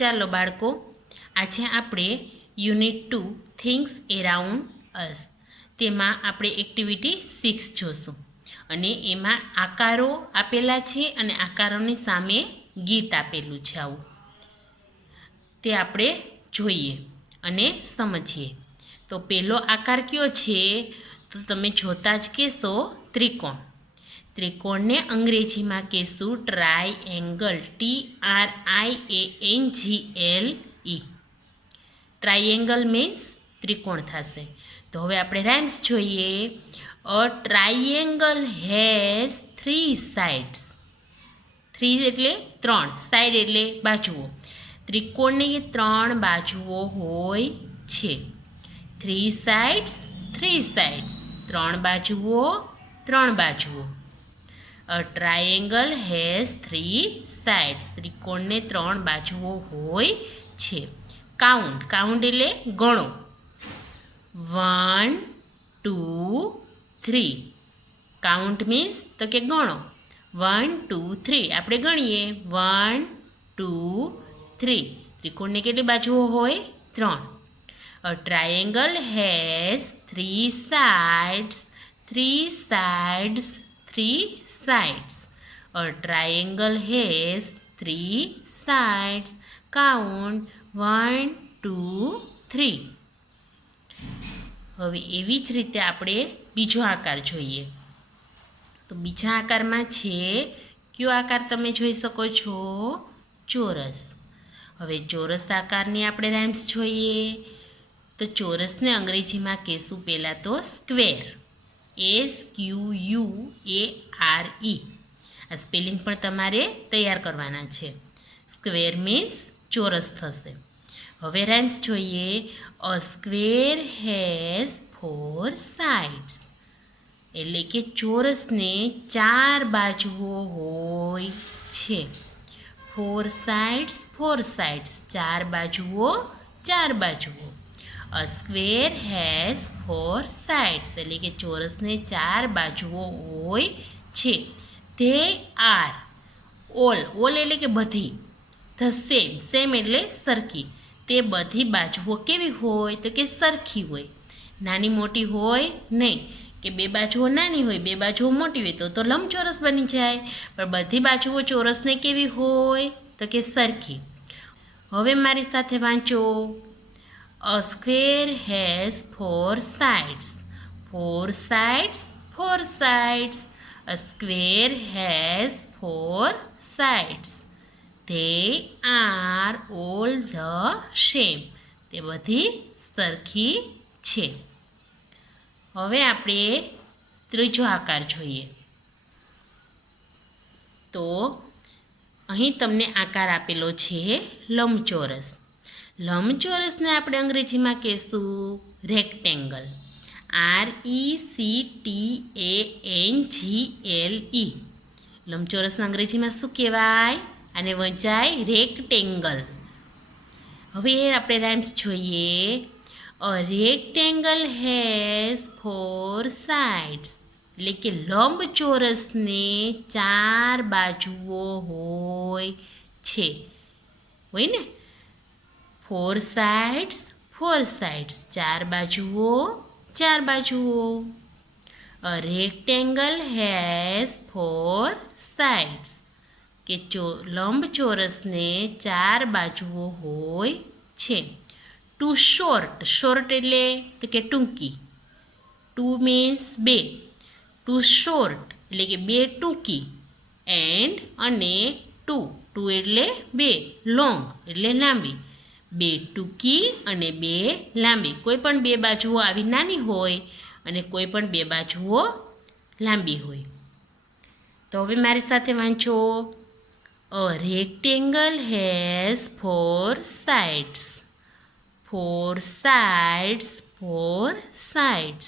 ચાલો બાળકો, આજે આપણે યુનિટ 2 થિંગ્સ એરાઉન્ડ અસ તેમાં આપણે એક્ટિવિટી 6 જોશું અને એમાં આકારો આપેલા છે અને આકારોની સામે ગીત આપેલું છે. આવું તે આપણે જોઈએ અને સમજીએ. તો પહેલો આકાર કયો છે? તો તમે જોતા જ કહેશો ત્રિકોણ. ત્રિકોણને અંગ્રેજીમાં કહેશું ટ્રાયએંગલ, TRIANGLE. ટ્રાયએંગલ મીન્સ ત્રિકોણ થશે. તો હવે આપણે રાઇમ્સ જોઈએ. અ ટ્રાયએંગલ હેઝ 3 સાઇડ્સ. 3 એટલે 3, સાઇડ એટલે બાજુઓ. ત્રિકોણની 3 બાજુઓ હોય છે. 3 સાઇડ્સ, 3 સાઇડ્સ, 3 બાજુઓ, 3 બાજુઓ. અ ટ્રાયએંગલ હેઝ 3 સાઇડ્સ. ત્રિકોણને 3 બાજુઓ હોય છે. કાઉન્ટ, કાઉન્ટ એટલે ગણો. 1 2 3. કાઉન્ટ મીન્સ તો કે ગણો. 1 2 3 આપણે ગણીએ. 1 2 3. ત્રિકોણને કેટલી બાજુઓ હોય? 3. A triangle has 3 sides, 3 sides, 3 sides. A triangle has 3 sides. Count 1 2 3. હવે એવી જ રીતે આપણે બીજો આકાર જોઈએ. તો બીજા આકારમાં છે, કયો આકાર તમે જોઈ શકો છો? ચોરસ. હવે ચોરસ આકારની આપણે રાઇમ્સ જોઈએ. તો ચોરસને અંગ્રેજીમાં કહેશું પહેલાં તો સ્ક્વેર. SQUARE. આ સ્પેલિંગ પણ તમારે તૈયાર કરવાના છે. સ્ક્વેર મીન્સ ચોરસ થશે. હવે રાઇમ્સ જોઈએ. અ સ્ક્વેર હેઝ 4 સાઇડ્સ. એટલે કે ચોરસને 4 બાજુઓ હોય છે. 4 સાઇડ્સ, 4 સાઇડ્સ, 4 બાજુઓ, 4 બાજુઓ. અ સ્ક્વેર હેઝ 4 સાઇડ્સ. એટલે કે ચોરસને 4 બાજુઓ હોય છે. They are all. ઓલ એટલે કે બધી. The same. સેમ એટલે સરખી. તે બધી બાજુઓ કેવી હોય? તો કે સરખી હોય. નાની મોટી હોય નહીં. કે બે બાજુઓ નાની હોય, બે બાજુઓ મોટી હોય તો લંબચોરસ બની જાય. પણ બધી બાજુઓ ચોરસને કેવી હોય? તો કે સરખી. હવે મારી સાથે વાંચો. A square has 4 sides. 4 sides, 4 sides. A square has 4 sides. They are all the same. તે બધી સરખી છે. હવે આપણે ત્રીજો આકાર જોઈએ. તો અહીં તમને આકાર આપેલો છે લંબચોરસ. લંબચોરસને આપણે અંગ્રેજીમાં કહેશું રેક્ટેંગલ. RECTANGLE. લંબચોરસના અંગ્રેજીમાં શું કહેવાય? આને વંચાય રેક્ટેંગલ. હવે આપણે રાઇમ્સ જોઈએ. અ રેક્ટેંગલ હેઝ 4 સાઇડ્સ. એટલે કે લંબચોરસને 4 બાજુઓ હોય છે. હોય ને? 4 sides, 4 sides, 4 બાજુઓ, 4 બાજુઓ. A rectangle has 4 sides. કે લંબચોરસને 4 બાજુઓ હોય છે. Two short. શોર્ટ એટલે તો કે ટૂંકી. 2 મીન્સ 2. ટુ શોર્ટ એટલે કે 2 ટૂંકી. એન્ડ અને 2. 2 એટલે 2. લોંગ એટલે લાંબી. 2 ટૂંકી અને 2 લાંબી. કોઈ પણ 2 બાજુઓ આવી નાની હોય અને કોઈ પણ 2 બાજુઓ લાંબી હોય. તો હવે મારી સાથે વાંચો. અ rectangle has 4 sides. 4 sides, 4 sides.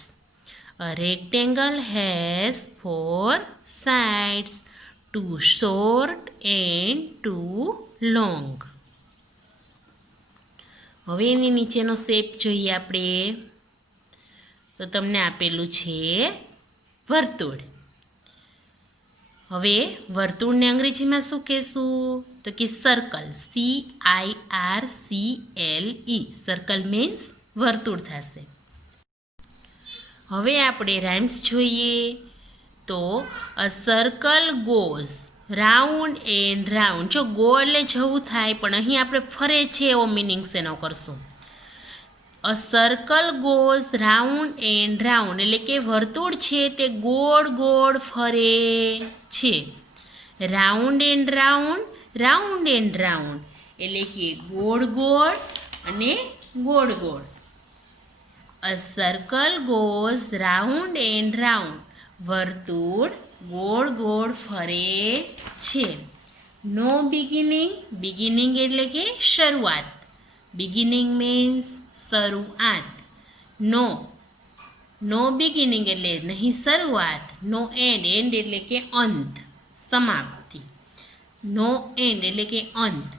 A rectangle has 4 sides. 2 short and 2 long. હવે એની નીચેનો શેપ જોઈએ આપણે. તો તમને આપેલું છે વર્તુળ. હવે વર્તુળને અંગ્રેજીમાં શું કહેશું? તો કે સર્કલ, CIRCLE. સર્કલ મીન્સ વર્તુળ થશે. હવે આપણે રાઇમ્સ જોઈએ. તો અ circle goes round and round. જો ગો એટલે જવું થાય, પણ અહીં આપણે ફરે છે એવો મિનિંગ શેનો કરશું? અ circle goes round and round, એટલે કે વર્તુળ છે તે ગોળ ગોળ ફરે છે. Round and round, round and round, એટલે કે ગોળ ગોળ અને ગોળ ગોળ. અ circle goes round and round, વર્તુળ ગોળ ગોળ ફરે છે. નો બિગિનિંગ, બિગિનિંગ એટલે કે શરૂઆત. બિગિનિંગ મીન્સ શરૂઆત. નો બિગિનિંગ એટલે નહીં શરૂઆત. નો એન્ડ, એન્ડ એટલે કે અંત, સમાપ્તિ. નો એન્ડ એટલે કે અંત,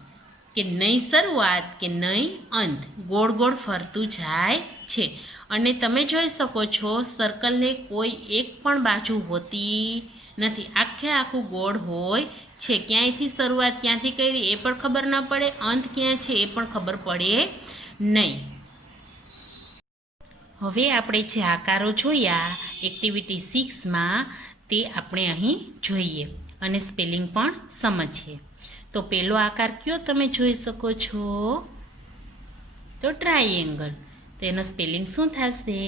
કે નહીં શરૂઆત કે નહીં અંત, ગોળ ગોળ ફરતું જાય છે. અને તમે જોઈ શકો છો સર્કલને કોઈ એક પણ બાજુ હોતી નથી, આખે આખું ગોળ હોય છે. ક્યાંયથી શરૂઆત ક્યાંથી કરી એ પણ ખબર ન પડે, અંત ક્યાં છે એ પણ ખબર પડે નહીં. હવે આપણે જે આકારો જોયા એક્ટિવિટી 6માં તે આપણે અહીં જોઈએ અને સ્પેલિંગ પણ સમજીએ. તો પહેલો આકાર કયો તમે જોઈ શકો છો? તો ટ્રાયેંગલ. તો એનો સ્પેલિંગ શું થશે?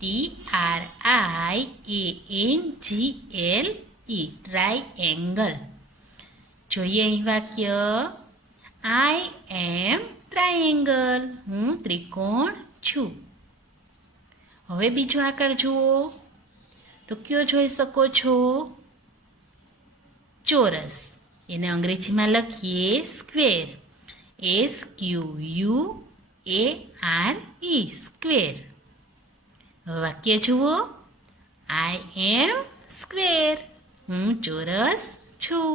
TRIANGLE, triangle. જોઈએ અહીં વાક્ય, આઈ એમ ટ્રાયેંગલ, હું ત્રિકોણ છું. હવે બીજો આકાર જુઓ. તો કયો જોઈ શકો છો? ચોરસ. એને અંગ્રેજીમાં લખીએ સ્ક્વેર, SQUARE, સ્ક્વેર. વાક્ય જુઓ, આઈ એમ સ્ક્વેર, હું ચોરસ છું.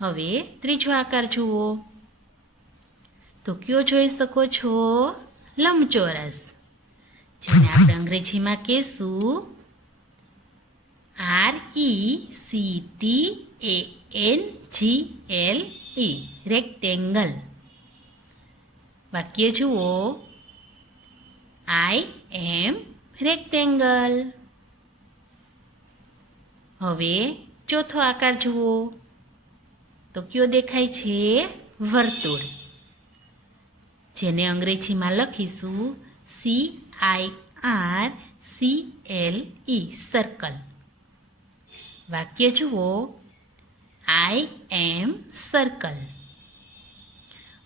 હવે ત્રીજો આકાર જુઓ. તો કયો જોઈ શકો છો? લંબચોરસ, જેને આપણે અંગ્રેજીમાં કહેશું RECTANGLE, રેક્ટેંગલ. વાક્ય જુઓ, આઈ એમ રેક્ટેંગલ. હવે ચોથો આકાર જુઓ. તો કયો દેખાય છે? વર્તુળ, જેને અંગ્રેજીમાં લખીશું CIRCLE, સર્કલ. વાક્ય જુઓ, આઈ એમ સર્કલ.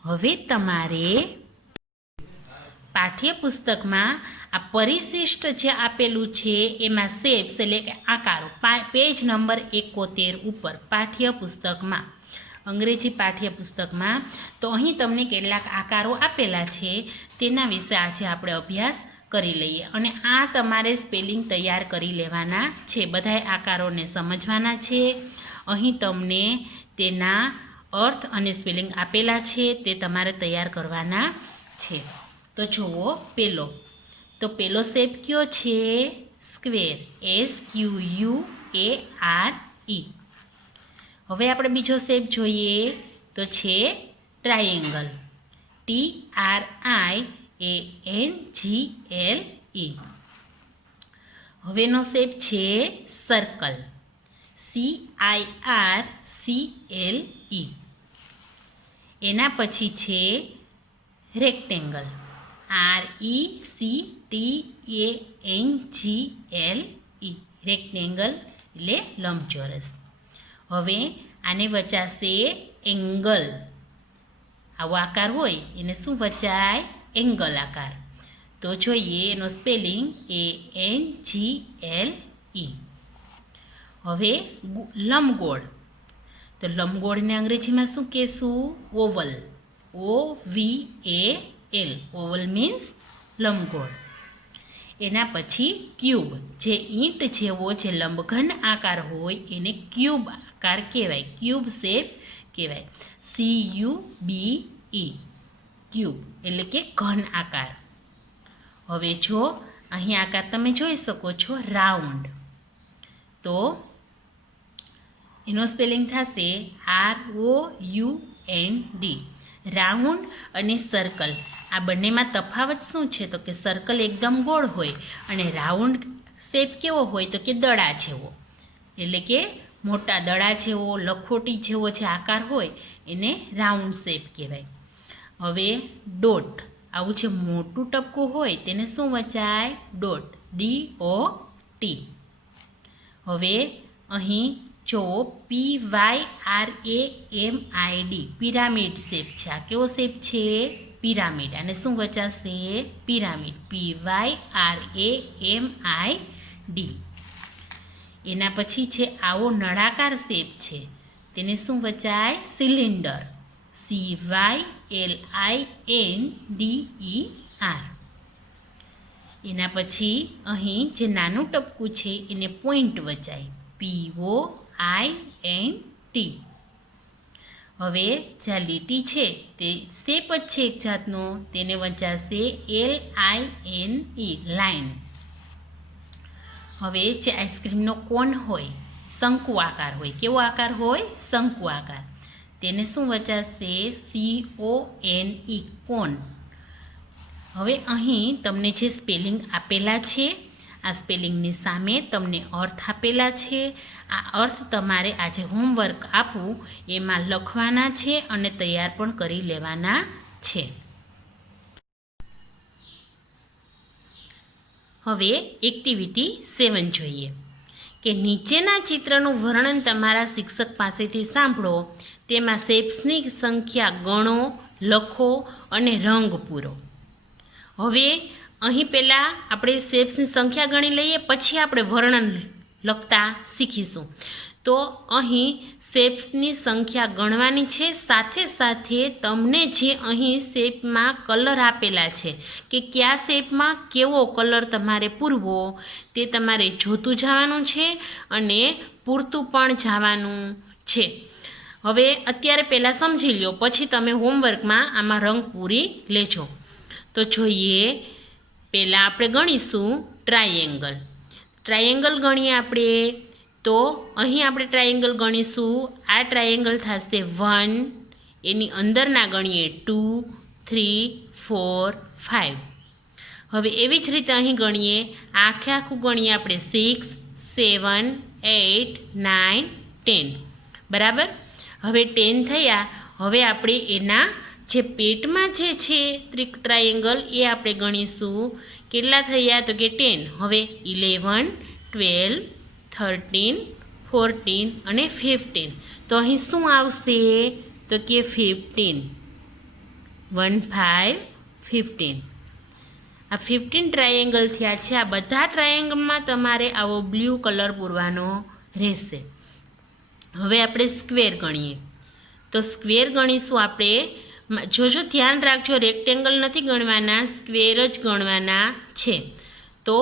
હવે તમારે પાઠ્યપુસ્તકમાં આ પરિશિષ્ટ જે આપેલું છે એમાં શેપ્સ એટલે કે આકારો, પેજ નંબર 71 ઉપર પાઠ્યપુસ્તકમાં, અંગ્રેજી પાઠ્યપુસ્તકમાં, તો અહીં તમને કેટલાક આકારો આપેલા છે તેના વિશે આજે આપણે અભ્યાસ કરી લઈએ. અને આ તમારે સ્પેલિંગ તૈયાર કરી લેવાના છે, બધાય આકારોને સમજવાના છે. અહીં તમને તેના અર્થ અને સ્પેલિંગ આપેલા છે, તે તમારે તૈયાર કરવાના છે. તો જુઓ પહેલો. તો પહેલો શેપ કયો છે? Square, SQUARE. હવે આપણે બીજો શેપ જોઈએ તો છે ટ્રાયેંગલ, TRIANGLE. હવેનો શેપ છે સર્કલ, CIRCLE. એના પછી છે રેક્ટેંગલ, RECTANGLE, રેક્ટેંગલ એટલે લંબચોરસ. હવે આને વચાશે એંગલ. આવો આકાર હોય એને શું વચાય? એંગલ આકાર. તો જોઈએ એનો સ્પેલિંગ ANGLE. હવે લંબગોળ. તો લંબગોળને અંગ્રેજીમાં શું કહેશું? ઓવલ, OVAL, ઓવલ મીન્સ લંબગોળ. એના પછી ક્યુબ, જે ઈંટ જેવો જે લંબઘન આકાર હોય એને ક્યુબ આકાર કહેવાય, ક્યુબ શેપ કહેવાય, CUBE, ક્યુબ એટલે કે ઘન આકાર. હવે જો અહીં આકાર તમે જોઈ શકો છો રાઉન્ડ. તો એનો સ્પેલિંગ થશે ROUND. રાઉન્ડ અને સર્કલ આ બંનેમાં તફાવત શું છે? તો કે સર્કલ એકદમ ગોળ હોય અને રાઉન્ડ શેપ કેવો હોય? તો કે દડા જેવો, એટલે કે મોટા દડા જેવો, લખોટી જેવો જે આકાર હોય એને રાઉન્ડ શેપ કહેવાય. હવે ડોટ, આવું જે મોટું ટપકું હોય તેને શું વચાય? Dot, DOT. હવે અહીં જો PYRAMID, પિરામિડ શેપ છે. આ કેવો શેપ છે? પિરામિડ. અને શું વચાશે? Pyramid, PYRAMID. એના પછી છે આવો નળાકાર શેપ છે તેને શું વચાય? Cylinder, CYLINDER. એના પછી અહીં જે નાનું ટપકું છે એને પોઈન્ટ વચાય, POINT. હવે જ્યાં લીટી છે તે શેપ જ છે એક જાતનો, તેને વચાશે LINE, લાઇન. હવે જે આઈસ્ક્રીમનો કોન હોય, શંકુ આકાર હોય, કેવો આકાર હોય? શંકુ આકાર, તેને શું વચાશે? CONE, કોન. હવે અહીં તમને જે સ્પેલિંગ આપેલા છે આ સ્પેલિંગની સામે તમને અર્થ આપેલા છે. આ અર્થ તમારે આજે હોમવર્ક આપવું એમાં લખવાના છે અને તૈયાર પણ કરી લેવાના છે. હવે એક્ટિવિટી 7 જોઈએ કે નીચેના ચિત્રનું વર્ણન તમારા શિક્ષક પાસેથી સાંભળો. તેમાં શેપ્સની સંખ્યા ગણો, લખો અને રંગ પૂરો. હવે અહીં પહેલાં આપણે શેપ્સની સંખ્યા ગણી લઈએ, પછી આપણે વર્ણન લખતા શીખીશું. તો અહીં શેપ્સની સંખ્યા ગણવાની છે, સાથે સાથે તમને જે અહીં શેપમાં કલર આપેલા છે કે કયા શેપમાં કેવો કલર તમારે પૂરવો તે તમારે જોતું જવાનું છે અને પૂરતું પણ જવાનું છે. હવે અત્યારે પહેલાં સમજી લો, પછી તમે હોમવર્કમાં આમાં રંગ પૂરી લેજો. તો જોઈએ, પહેલાં આપણે ગણીશું ટ્રાયેંગલ. ટ્રાયેંગલ ગણીએ આપણે તો અહીં આપણે ટ્રાયેંગલ ગણીશું. આ ટ્રાયેંગલ થશે 1, એની અંદરના ગણીએ 2, 3, 4, 5. હવે એવી જ રીતે અહીં ગણીએ, આખું ગણીએ આપણે 6, 7, 8, 9, 10. બરાબર. હવે 10 થયા. હવે આપણે એના જે પેટમાં જે છે ટ્રાયેંગલ એ આપણે ગણીશું. કેટલા થયા? તો કે 10. હવે 11, 12, 13, 14 અને 15. તો અહીં શું આવશે? તો કે 15. 1, 5, 15. આ 15 ટ્રાયેંગલ થયા છે. આ બધા ટ્રાયેંગલમાં તમારે આવો બ્લુ કલર પૂરવાનો રહેશે. હવે આપણે સ્ક્વેર ગણીએ. તો સ્ક્વેર ગણીશું આપણે. જોજો, ધ્યાન રાખજો, રેક્ટેંગલ નથી ગણવાના, સ્ક્વેર જ ગણવાના છે. તો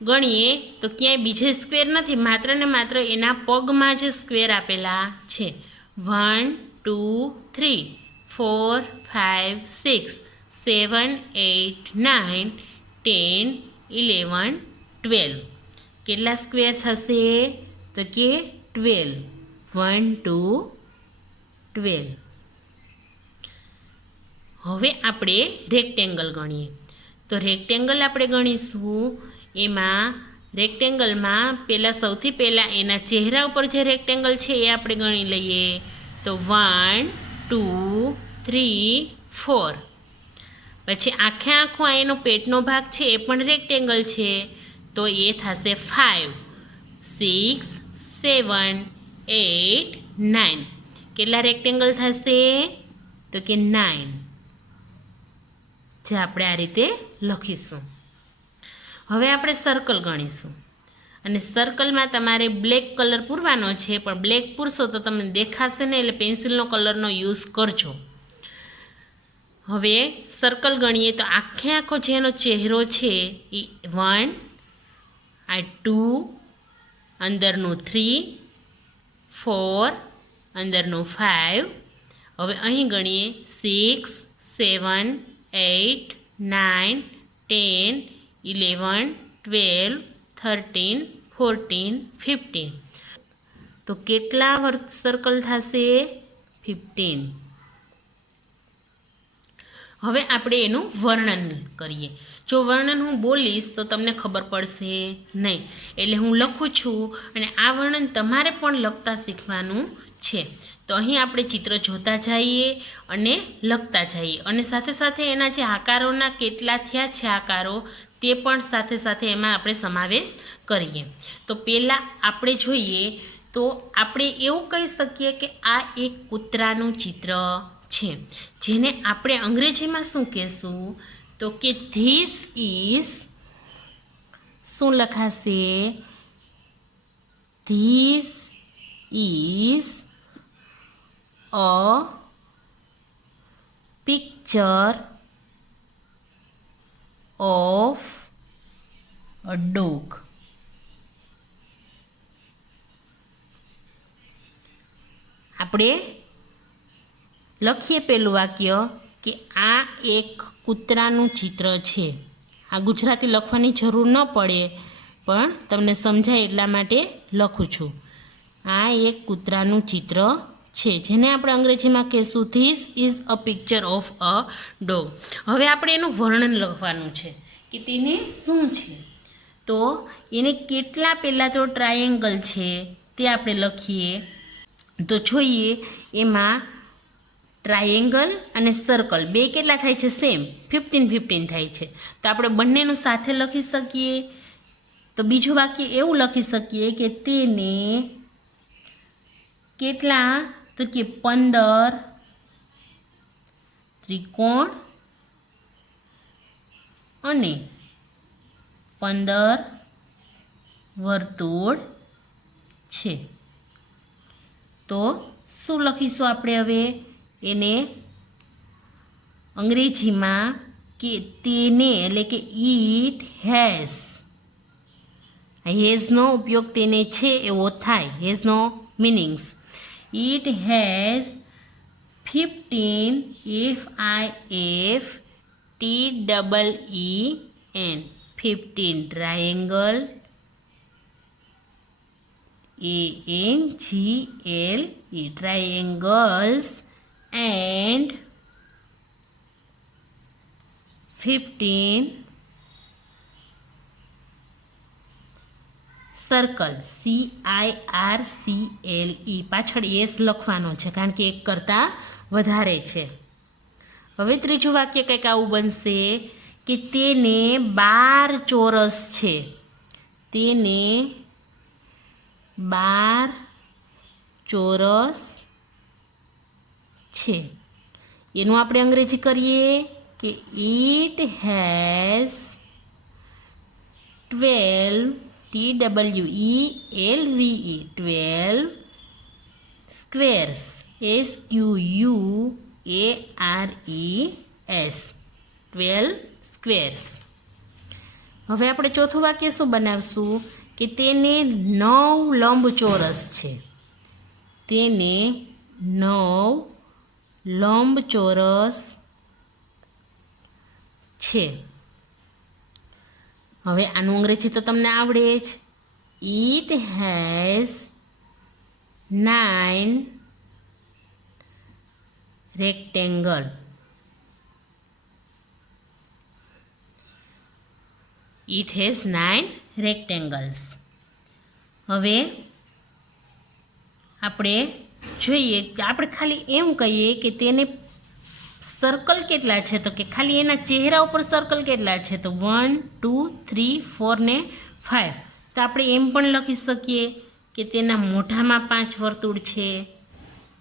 ગણીએ તો ક્યાંય બીજે સ્ક્વેર નથી, માત્ર ને માત્ર એના પગમાં જ સ્ક્વેર આપેલા છે. 1, 2, 3, 4, 5, 6, 7, 8, 9, 10, 11, 12. કેટલા સ્ક્વેર થશે? તો કે 12. 1, 2, 12. હવે આપણે રેક્ટેંગલ ગણીએ. તો રેક્ટેંગલ આપણે ગણીશું. એમાં રેક્ટેંગલમાં સૌથી પહેલાં એના ચહેરા ઉપર જે રેક્ટેંગલ છે એ આપણે ગણી લઈએ. તો 1, 2, 3, 4. પછી આખું એનો પેટનો ભાગ છે એ પણ રેક્ટેંગલ છે, તો એ થશે 5, 6, 7, 8, 9. કેટલા રેક્ટેંગલ થશે? તો કે 9. જે આપણે આ રીતે લખીશું. હવે આપણે સર્કલ ગણીશું. અને સર્કલમાં તમારે બ્લેક કલર પૂરવાનો છે, પણ બ્લેક પૂરશો તો તમને દેખાશે નહીં, એટલે પેન્સિલનો કલરનો યુઝ કરજો. હવે સર્કલ ગણીએ તો આખો જેનો ચહેરો છે એ 1, આ 2, અંદરનું 3, 4, અંદરનું 5. હવે અહીં ગણીએ 6, 7, 8, 9, 10, 11, 12, 13, 14, 15. તો તો કેટલા સર્કલ થશે? 15. હવે આપણે એનું વર્ણન કરીએ. જો વર્ણન હું બોલીશ તો તમને ખબર પડશે નહીં, એટલે હું લખું છું અને આ વર્ણન તમારે પણ લખતા શીખવાનું છે. તો અહીં આપણે ચિત્ર જોતા જઈએ અને લખતા જઈએ, અને સાથે સાથે એના જે આકારોના કેટલા થયા છે આકારો તે પણ સાથે સાથે એમાં આપણે સમાવેશ કરીએ. તો પહેલાં આપણે જોઈએ તો આપણે એવું કહી શકીએ કે આ એક કૂતરાનું ચિત્ર છે, જેને આપણે અંગ્રેજીમાં શું કહેશું? તો કે ધીસ ઇઝ, શું લખાશે? This is a picture of a dog. આપણે લખીએ પેલું વાક્ય કે આ એક કૂતરાનું ચિત્ર છે. આ ગુજરાતી લખવાની જરૂર ન પડે, પણ તમને સમજાય એટલા માટે લખું છું. આ એક કૂતરાનું ચિત્ર છે, જેને આપણે અંગ્રેજીમાં કહીશું this is a picture of a dog. હવે આપણે એનું વર્ણન લખવાનું છે કે તેને શું છે. તો એને કેટલા પહેલાં તો ટ્રાયેંગલ છે તે આપણે લખીએ. તો જોઈએ એમાં ટ્રાયેંગલ અને સર્કલ બે કેટલા થાય છે? સેમ, 15 થાય છે. તો આપણે બંનેનું સાથે લખી શકીએ. તો બીજું વાક્ય એવું લખી શકીએ કે તેને કેટલા? તો કે 15 ત્રિકોણ અને 15 વર્તુળ છે. તો શું લખીશું આપણે હવે એને અંગ્રેજીમાં? કે તેને, એટલે કે ઇટ હેઝ. હેઝનો ઉપયોગ તેને છે એવો થાય, હેઝનો meanings. It has 15 FIFTEEN 15 triangle ANGLE triangles and 15 circle CIRCLE. પાછળ એસ લખવાનો છે કારણ કે એક કરતાં વધારે છે. હવે ત્રીજું વાક્ય કંઈક આવું બનશે કે તેને 12 ચોરસ છે. તેને 12 ચોરસ છે. એનું આપણે અંગ્રેજી કરીએ કે it has 12 TWELVE 12 squares SQUARES 12 squares. હવે આપણે ચોથું વાક્ય શું બનાવશું કે તેને 9 લંબચોરસ છે. તેને 9 લંબચોરસ છે. હવે આનું અંગ્રેજી તો તમને આવડે જ. It has 9 rectangle. It has 9 રેક્ટેંગલ્સ. હવે આપણે જોઈએ કે આપણે ખાલી એમ કહીએ કે તેને સર્કલ કેટલા છે, તો કે ખાલી એના ચહેરા ઉપર સર્કલ કેટલા છે, તો 1 2 3 4 ને 5. તો આપણે એમ પણ લખી શકીએ કે તેના મોઢામાં 5 વર્તુળ છે,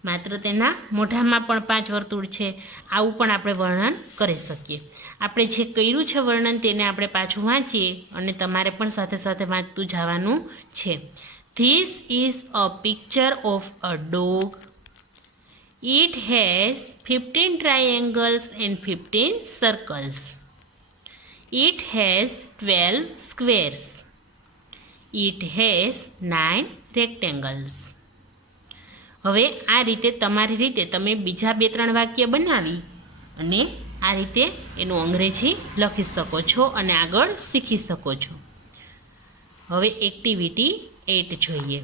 માત્ર તેના મોઢામાં પણ 5 વર્તુળ છે. આવું પણ આપણે વર્ણન કરી શકીએ. આપણે જે કર્યું છે વર્ણન તેને આપણે પાછું વાંચીએ અને તમારે પણ સાથે સાથે વાંચતું જવાનું છે. This is a picture of a dog. It has 15 triangles and 15 circles. It has 12 squares. It has 9 rectangles. હવે આ રીતે તમારી રીતે તમે બીજા 2-3 વાક્ય બનાવી અને આ રીતે એનું અંગ્રેજી લખી શકો છો અને આગળ શીખી શકો છો. હવે એક્ટિવિટી 8 જોઈએ.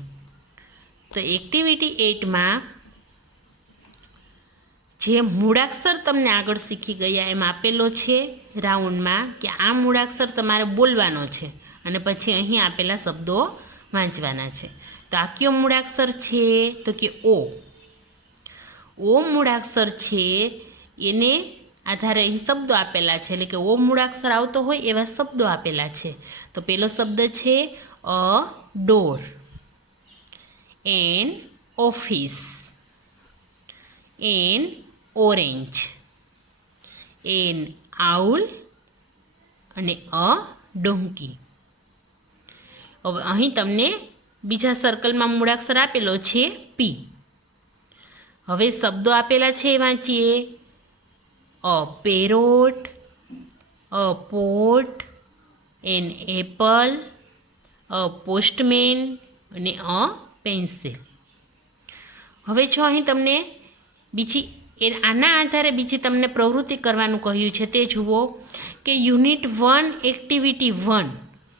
તો એક્ટિવિટી 8માં જે મૂળાક્ષર તમને આગળ શીખી ગયા એમ આપેલો છે રાઉન્ડમાં કે આ મૂળાક્ષર તમારે બોલવાનો છે અને પછી અહીં આપેલા શબ્દો વાંચવાના છે. તો આ કયો મૂળાક્ષર છે? તો કે ઓ. ઓ મૂળાક્ષર છે એને આધારે અહીં શબ્દો આપેલા છે, એટલે કે ઓ મૂળાક્ષર આવતો હોય એવા શબ્દો આપેલા છે. તો પેલો શબ્દ છે a door, an office, an orange, an owl અને અ ડોંકી. હવે અહીં તમને બીજા સર્કલમાં મૂળાક્ષર આપેલો છે પી. હવે શબ્દો આપેલા છે એ વાંચીએ. A parrot, a pot, an apple, a postman અને અ પેન્સિલ. હવે જો અહીં તમને બીજી આના આધારે બીજી તમને પ્રવૃત્તિ કરવાનું કહ્યું છે તે જુઓ કે યુનિટ 1 એક્ટિવિટી 1.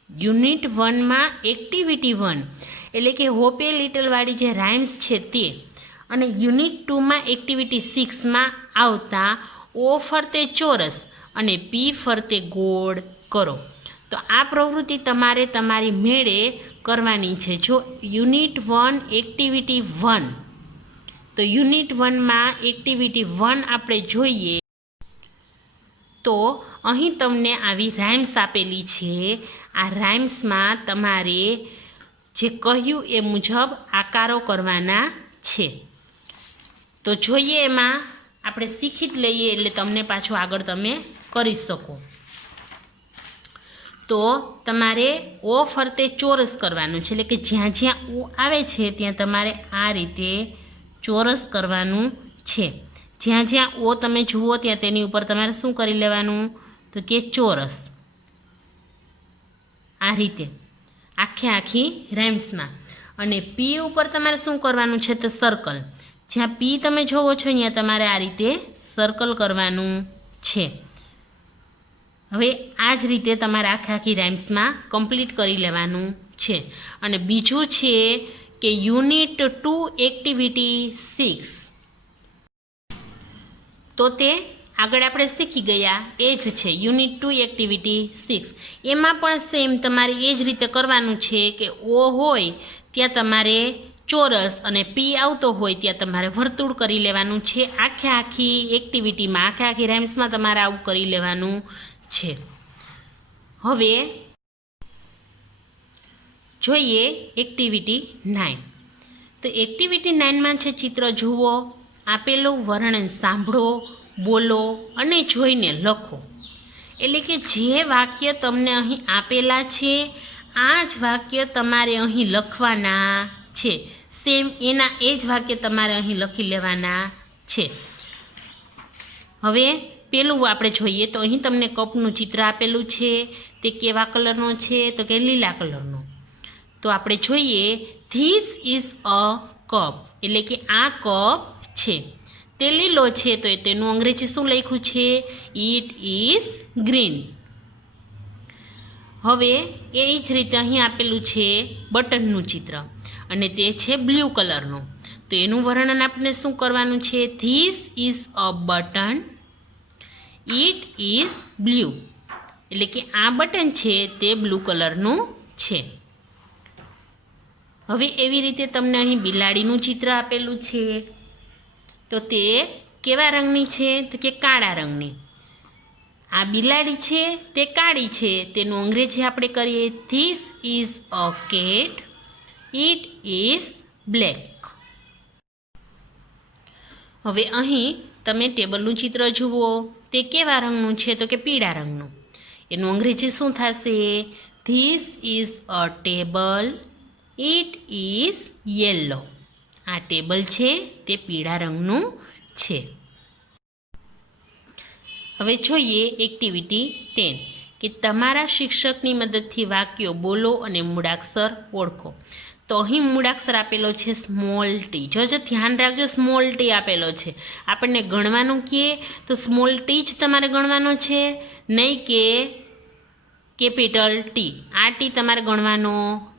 યુનિટ 1માં એક્ટિવિટી 1 એટલે કે હોપ એ લિટલવાળી જે રાઇમ્સ છે તે, અને યુનિટ 2માં એક્ટિવિટી 6માં આવતા ઓ ફરતે ચોરસ અને પી ફરતે ગોળ કરો. તો આ પ્રવૃત્તિ તમારે તમારી મેળે કરવાની છે. જો યુનિટ 1 એક્ટિવિટી 1, તો યુનિટ 1માં એક્ટિવિટી 1 આપણે જોઈએ તો અહીં તમને આવી રાઇમ્સ આપેલી છે. આ રાઇમ્સમાં તમારે જે કહ્યું એ મુજબ આકારો કરવાના છે. તો જોઈએ એમાં આપણે શીખી જ લઈએ એટલે તમને પાછું આગળ તમે કરી શકો. તો તમારે ઓ ફરતે ચોરસ કરવાનું છે, એટલે કે જ્યાં જ્યાં ઓ આવે છે ત્યાં તમારે આ રીતે ચોરસ કરવાનું છે. જ્યાં જ્યાં ઓ તમે જુઓ ત્યાં તેની ઉપર તમારે શું કરી લેવાનું? તો કે ચોરસ. આ રીતે આખી રાઇમ્સમાં. અને પી ઉપર તમારે શું કરવાનું છે? તો સર્કલ. જ્યાં પી તમે જોવો છો ત્યાં તમારે આ રીતે સર્કલ કરવાનું છે. હવે આ જ રીતે તમારે આખી રાઇમ્સમાં કમ્પ્લીટ કરી લેવાનું છે. અને બીજું છે કે યુનિટ 2 એક્ટિવિટી 6. તો તે આગળ આપણે શીખી ગયા એ જ છે યુનિટ 2 એક્ટિવિટી 6. એમાં પણ સેમ તમારે એ જ રીતે કરવાનું છે કે ઓ હોય ત્યાં તમારે ચોરસ અને પી આવતો હોય ત્યાં તમારે વર્તુળ કરી લેવાનું છે. આખી એક્ટિવિટીમાં આખી રાઇમ્સમાં તમારે આવું કરી લેવાનું છે. હવે જોઈએ એક્ટિવિટી 9. તો એક્ટિવિટી 9માં છે ચિત્ર જુઓ, આપેલું વર્ણન સાંભળો, બોલો અને જોઈને લખો. એટલે કે જે વાક્ય તમને અહીં આપેલા છે આ જ વાક્ય તમારે અહીં લખવાના છે. સેમ એના એ જ વાક્ય તમારે અહીં લખી લેવાના છે. હવે પેલું આપણે જોઈએ તો અહીં તમને કપનું ચિત્ર આપેલું છે. તે કેવા કલરનો છે? તો કે લીલા કલરનો. તો આપણે જોઈએ ધીસ ઇઝ અ કપ, એટલે કે આ કપ છે. તે લીલો છે તો તેનું અંગ્રેજી શું લખ્યું છે? It is green. હવે એ જ રીતે અહીં આપેલું છે બટનનું ચિત્ર અને તે છે બ્લુ કલરનું. તો એનું વર્ણન આપણે શું કરવાનું છે? This is a button, it is blue. એટલે કે આ બટન છે તે બ્લુ કલરનું છે. હવે એવી રીતે તમને અહીં બિલાડીનું ચિત્ર આપેલું છે. તો તે કેવા રંગની છે? તો કે કાળા રંગની. આ બિલાડી છે તે કાળી છે. તેનું અંગ્રેજી આપણે કરીએ this is a cat, it is black. હવે અહીં તમે ટેબલનું ચિત્ર જુઓ. તે કેવા રંગનું છે? તો કે પીળા રંગનું. એનું અંગ્રેજી શું થશે? This is a table, it is yellow. આ ટેબલ છે તે પીળા રંગનું છે. હવે જોઈએ એક્ટિવિટી 10 કે તમારા શિક્ષકની મદદથી વાક્યો બોલો અને મૂળાક્ષર ઓળખો. તો અહીં મૂળાક્ષર આપેલો છે સ્મોલ ટી. જોજો ધ્યાન રાખજો, સ્મોલ ટી આપેલો છે. આપણને ગણવાનું કહે તો સ્મોલ ટી જ તમારે ગણવાનો છે, નહીં કે કેપિટલ ટી. આ ટી તમારે ગણવાનો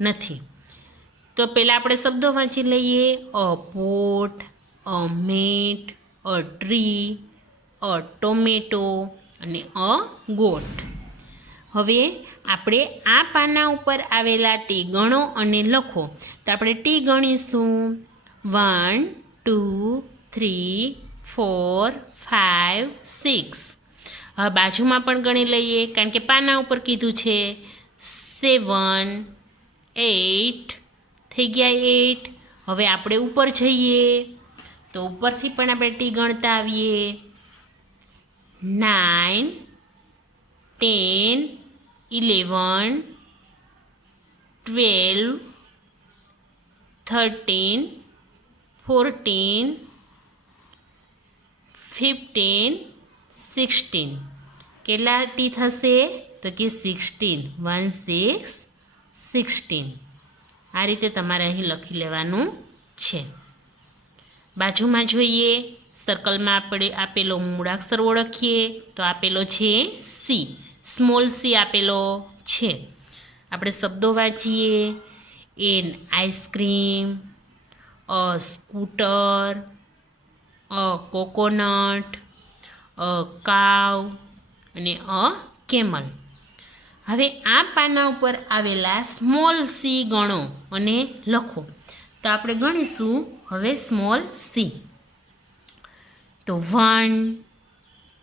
નથી. તો પહેલાં આપણે શબ્દો વાંચી લઈએ. A pot, a mat, a tree, a tomato અને અ ગોટ. હવે આપણે આ પાના ઉપર આવેલા ટી ગણો અને લખો. તો આપણે ટી ગણીશું. 1 2 3 4 5 6. હવે બાજુમાં પણ ગણી લઈએ, કારણ કે પાના ઉપર કીધું છે. 7 8 થઈ ગયા 8. હવે આપણે ઉપર જઈએ તો ઉપરથી પણ આપણે ટી ગણતા આવીએ. 9 10 11 12 13 14 15 16. કેટલા ટી થશે? તો કે 16. 1 6 16. આ રીતે તમારે અહીં લખી લેવાનું છે. બાજુમાં જોઈએ, સર્કલમાં આપણે આપેલો મૂળાક્ષર ઓળખીએ તો આપેલો છે સી. સ્મોલ સી આપેલો છે. આપણે શબ્દો વાંચીએ. એન આઈસ્ક્રીમ, અ સ્કૂટર, અ કોકોનટ, અ કાવ અને અ કેમલ. હવે આ પાના ઉપર આવેલા સ્મોલ સી ગણો અને લખો. તો આપણે ગણીશું હવે સ્મોલ સી. તો 1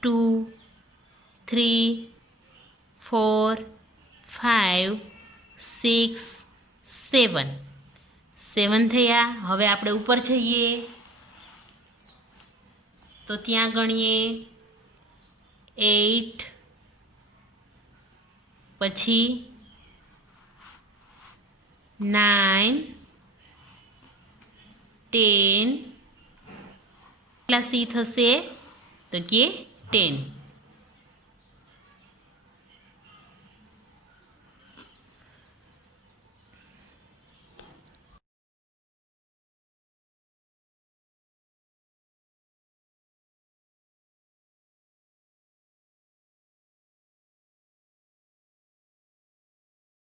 2 3 4 5 6 7. 7 થયા. હવે આપણે ઉપર જઈએ તો ત્યાં ગણીએ 8, પછી 9 10. કેટલા સી થશે? તો કે 10.